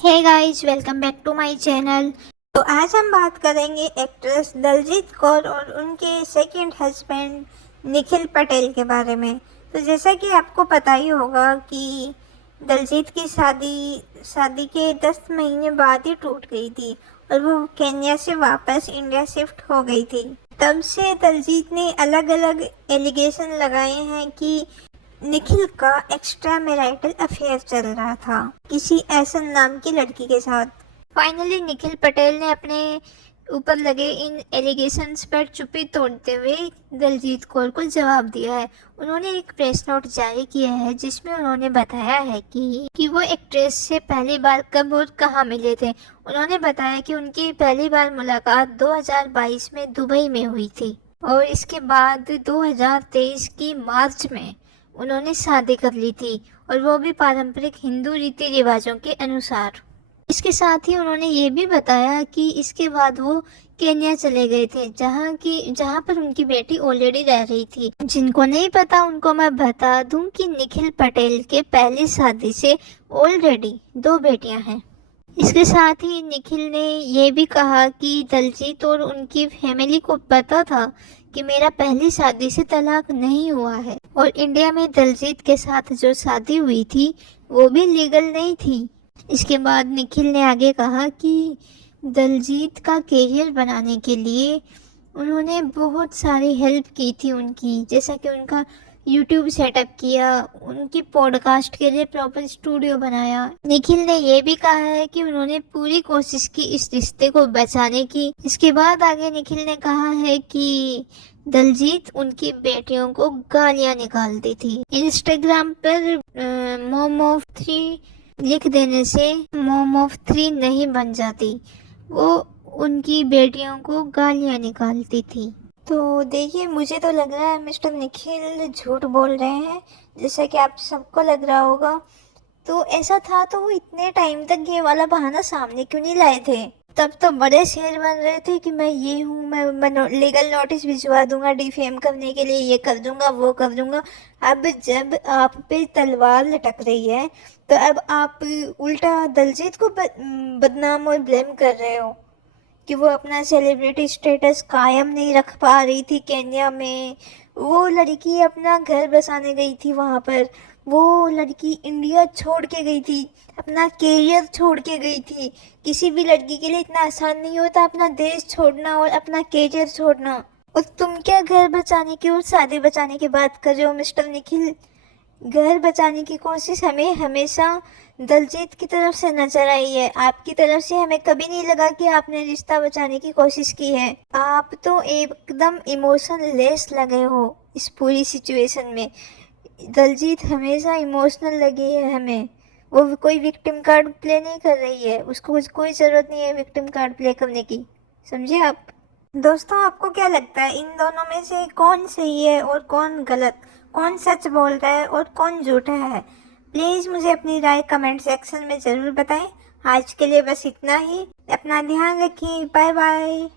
Hey guys, welcome back to my channel. तो आज हम बात करेंगे एक्ट्रेस दलजीत कौर और उनके सेकंड हस्बैंड निखिल पटेल के बारे में। तो जैसा कि आपको पता ही होगा कि दलजीत की शादी के 10 महीने बाद ही टूट गई थी और वो केन्या से वापस इंडिया शिफ्ट हो गई थी। तब से दलजीत ने अलग अलग एलिगेशन लगाए हैं कि निखिल का एक्स्ट्रा मैरिटल अफेयर चल रहा था किसी ऐसा नाम की लड़की के साथ। फाइनली निखिल पटेल ने अपने ऊपर लगे इन एलिगेशंस पर चुप्पी तोड़ते हुए दलजीत कौर को जवाब दिया है। उन्होंने एक प्रेस नोट जारी किया है जिसमें उन्होंने बताया है कि वो एक्ट्रेस से पहली बार कब और कहाँ मिले थे। उन्होंने बताया कि उनकी पहली बार मुलाकात 2022 में दुबई में हुई थी और इसके बाद 2023 की मार्च में उन्होंने शादी कर ली थी और वो भी पारंपरिक हिंदू रीति रिवाजों के अनुसार। इसके साथ ही उन्होंने ये भी बताया कि इसके बाद वो केन्या चले गए थे जहाँ पर उनकी बेटी ऑलरेडी रह रही थी। जिनको नहीं पता उनको मैं बता दूं कि निखिल पटेल के पहली शादी से ऑलरेडी 2 बेटियां हैं। इसके साथ ही निखिल ने ये भी कहा कि दलजीत और उनकी फैमिली को पता था कि मेरा पहली शादी से तलाक नहीं हुआ है और इंडिया में दलजीत के साथ जो शादी हुई थी वो भी लीगल नहीं थी। इसके बाद निखिल ने आगे कहा कि दलजीत का करियर बनाने के लिए उन्होंने बहुत सारी हेल्प की थी उनकी, जैसा कि उनका यूट्यूब सेटअप किया, उनकी पॉडकास्ट के लिए प्रॉपर स्टूडियो बनाया। निखिल ने ये भी कहा है कि उन्होंने पूरी कोशिश की इस रिश्ते को बचाने की। इसके बाद आगे निखिल ने कहा है कि दलजीत उनकी बेटियों को गालियां निकालती थी। इंस्टाग्राम पर मॉम ऑफ 3 लिख देने से मॉम ऑफ 3 नहीं बन जाती। वो उनकी बेटियों को गालियां निकालती थी। तो देखिए, मुझे तो लग रहा है मिस्टर निखिल झूठ बोल रहे हैं, जैसा कि आप सबको लग रहा होगा। तो ऐसा था तो वो इतने टाइम तक ये वाला बहाना सामने क्यों नहीं लाए थे? तब तो बड़े शेर बन रहे थे कि मैं ये हूँ, मैं लीगल नोटिस भिजवा दूंगा डिफेम करने के लिए, ये कर दूंगा वो कर दूंगा। अब जब आप पे तलवार लटक रही है तो अब आप उल्टा दलजीत को बदनाम और ब्लेम कर रहे हो कि वो अपना सेलिब्रिटी स्टेटस कायम नहीं रख पा रही थी केन्या में। वो लड़की अपना घर बसाने गई थी वहाँ पर। वो लड़की इंडिया छोड़ के गई थी, अपना करियर छोड़ के गई थी। किसी भी लड़की के लिए इतना आसान नहीं होता अपना देश छोड़ना और अपना करियर छोड़ना। और तुम क्या घर बचाने की और शादी बचाने की बात कर रहे हो मिस्टर निखिल? घर बचाने की कोशिश हमें हमेशा दलजीत की तरफ से नजर आई है। आपकी तरफ से हमें कभी नहीं लगा कि आपने रिश्ता बचाने की कोशिश की है। आप तो एकदम इमोशन लेस लगे हो इस पूरी सिचुएशन में। दलजीत हमेशा इमोशनल लगी है हमें। वो कोई विक्टिम कार्ड प्ले नहीं कर रही है, उसको कोई ज़रूरत नहीं है विक्टिम कार्ड प्ले करने की, समझे आप? दोस्तों, आपको क्या लगता है इन दोनों में से कौन सही है और कौन गलत? कौन सच बोल रहा है और कौन झूठा है? प्लीज़ मुझे अपनी राय कमेंट सेक्शन में ज़रूर बताएं। आज के लिए बस इतना ही। अपना ध्यान रखिए। Bye bye.